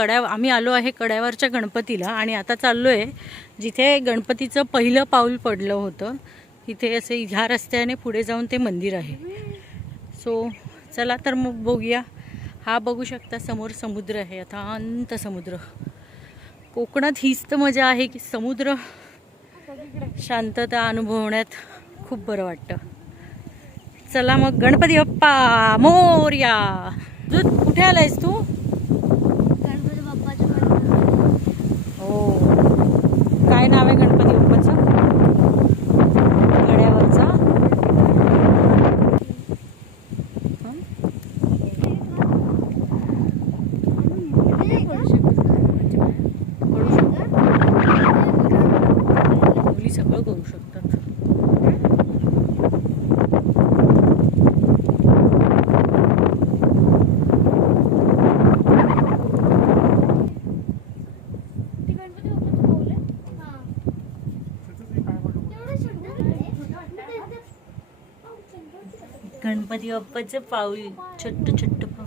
आम्ही आलो आहे कड्यावरच्या गणपतीला आणि आता चाललो आहे जिथे गणपतीचं पहिलं पाऊल पडलं होतं तिथे असे ह्या रस्त्याने पुढे जाऊन ते मंदिर आहे. सो चला तर मग बघूया. हा बघू शकता समोर समुद्र आहे, अथांत समुद्र. कोकणात हीच तर मजा आहे की समुद्र शांतता अनुभवण्यात खूप बरं वाटतं. चला मग गणपती बाप्पा मोरया. कुठे आलायस तू? गणपती बाप्पाचं मंदिर. हो, काय नाव आहे गणपती बाप्पाचं? गड्यावरचा. मुली सगळं करू शकतात. गणपती बाप्पाचं पाऊल, छोट्ट छोट्ट पाऊल.